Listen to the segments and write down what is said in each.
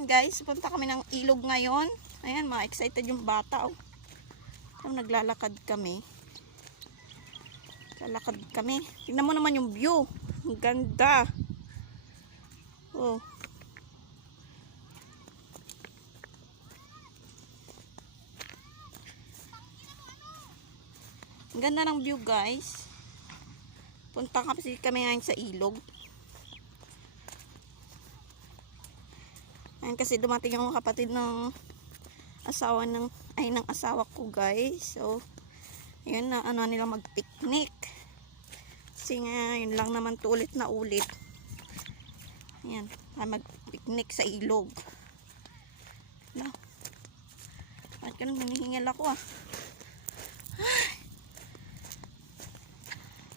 Ayan guys, punta kami ng ilog ngayon. Ayan, mga excited yung bata. Oh. So, naglalakad kami. Lalakad kami. Tingnan mo naman yung view. Ang ganda. Oh. Ang ganda ng view guys. Punta kami ngayon sa ilog. Ayan kasi dumating yung kapatid ng asawa ng asawa ko guys. So ayun na ano nila mag-picnic. Kasi nga yun lang naman to ulit na ulit. Ayan, mag-picnic sa ilog. No. Bakit ka nang hinihingal ako ah.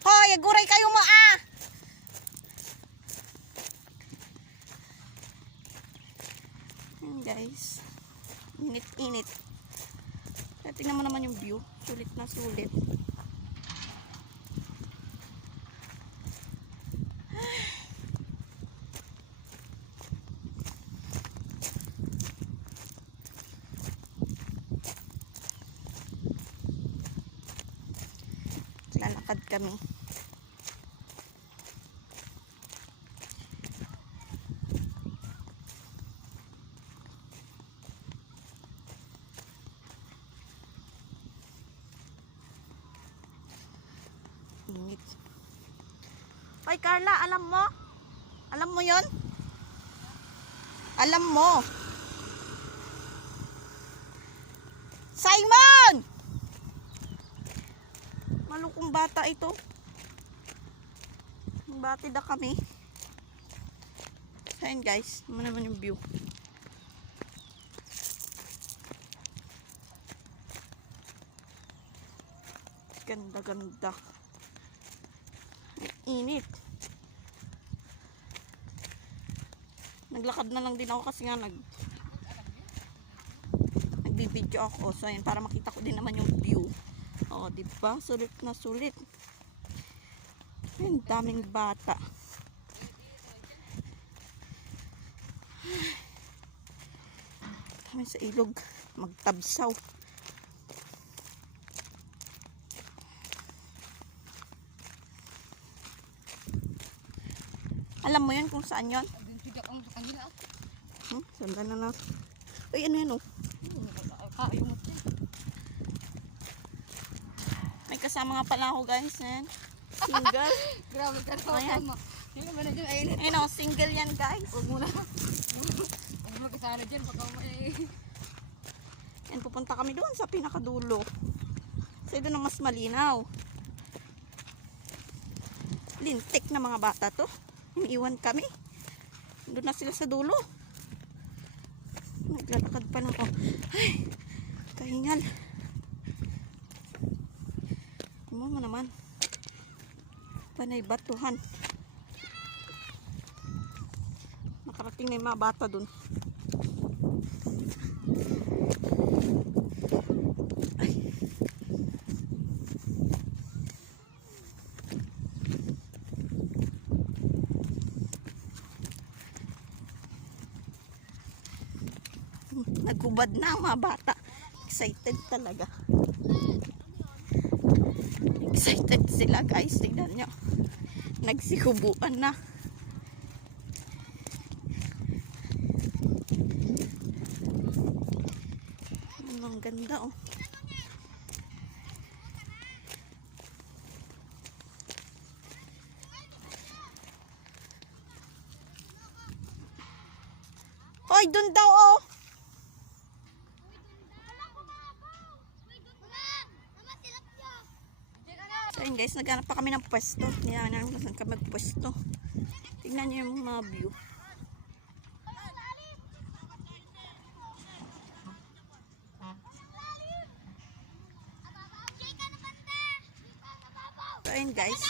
Hoy, aguray kayo mo ah! Ayan guys. Init-init. Tingnan mo naman yung view. Sulit na sulit. Lalakad kami. Init. Hoy Carla, alam mo? Alam mo yon? Alam mo? Simon! Malukong bata ito. Batid na kami. Ayan guys, naman naman yung view. Ganda-ganda. Init. Naglakad na lang din ako kasi nga nagbibideo ako. So ayan, para makita ko din naman yung view. Oh, di ba? Sulit na sulit. Ayun, daming bata. Kami sa ilog magtabsaw. Alam mo yun kung saan yun? Sanda na na. Uy, ano yun oh? May kasama nga pala ako guys. Yan. Single. Grabe ka na. Ayan. Ayun oh, single yan guys. Huwag mo na. Huwag mo kasana dyan. Baka may... Yan, pupunta kami doon sa pinakadulo. Kasi doon ang mas malinaw. Lintik na mga bata to. Iniwan kami. Doon na sila sa dulo. Naglalakad pa lang ako. Ay, kahingal. Ano mo naman. Panay batuhan. Nakarating na yung mga bata doon. Nagubad na ang mga bata. Excited talaga. Excited sila guys. Tignan nyo. Nagsikubuan na. Ang ganda oh. Hoy, dun daw oh. So yun guys, naghanap pa kami ng pwesto. Yan, saan kami magpwesto. Tingnan nyo yung mga view. So yun guys.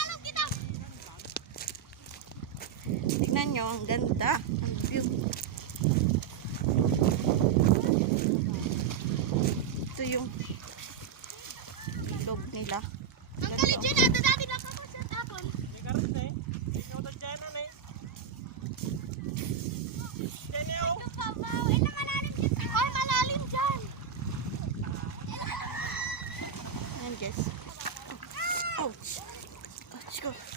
Tingnan nyo, ang ganda. Ang view. Ito yung ilog nila. Ang galing dyan na, dati lang ako sa tapon. May karat na eh. Ikaw na dyan na eh. Dyan eh oh. Jess. Ouch. Ouch ko.